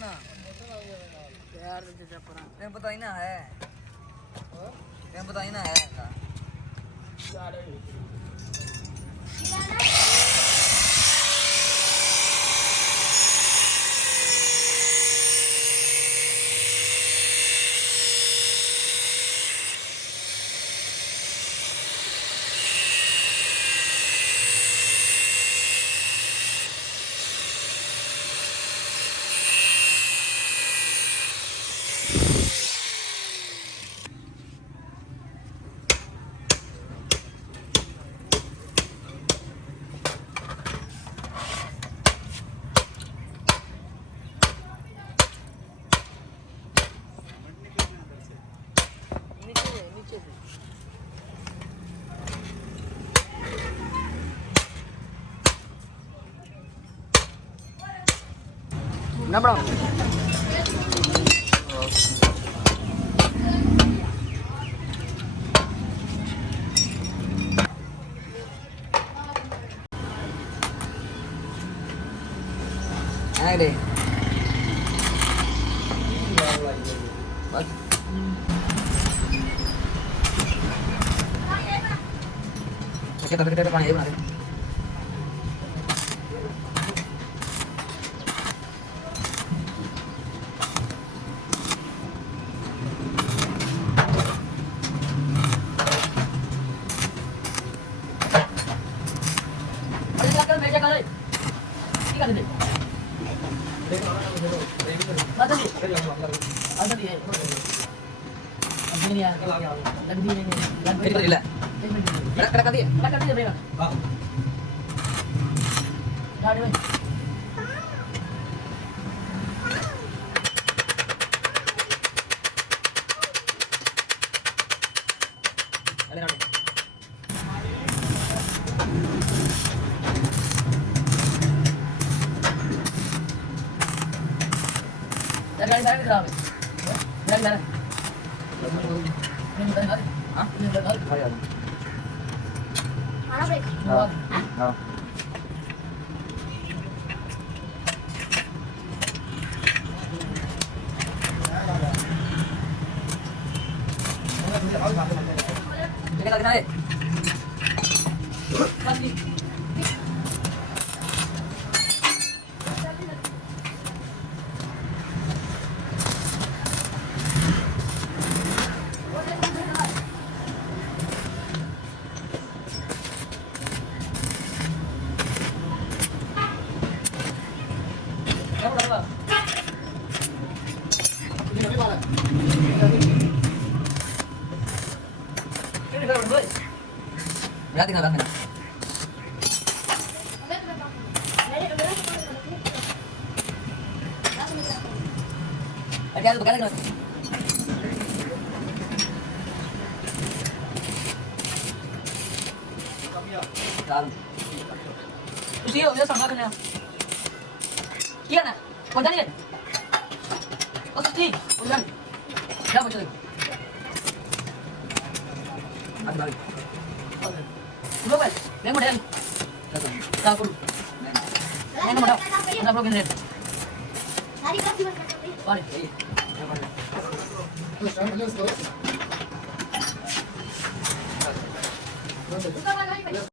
ना यार तुम्हें पता ही ना है तुम्हें पता ही ना है ना बड़ा deh bas kita pakai aja nanti berarti nggak banget ada tuh kan terus iya udah sama kan ya iya nak kau jadi kau sih udah siapa cuy ada balik dua bal yang model tahu dulu yang model udah broken red hari kasih balik terus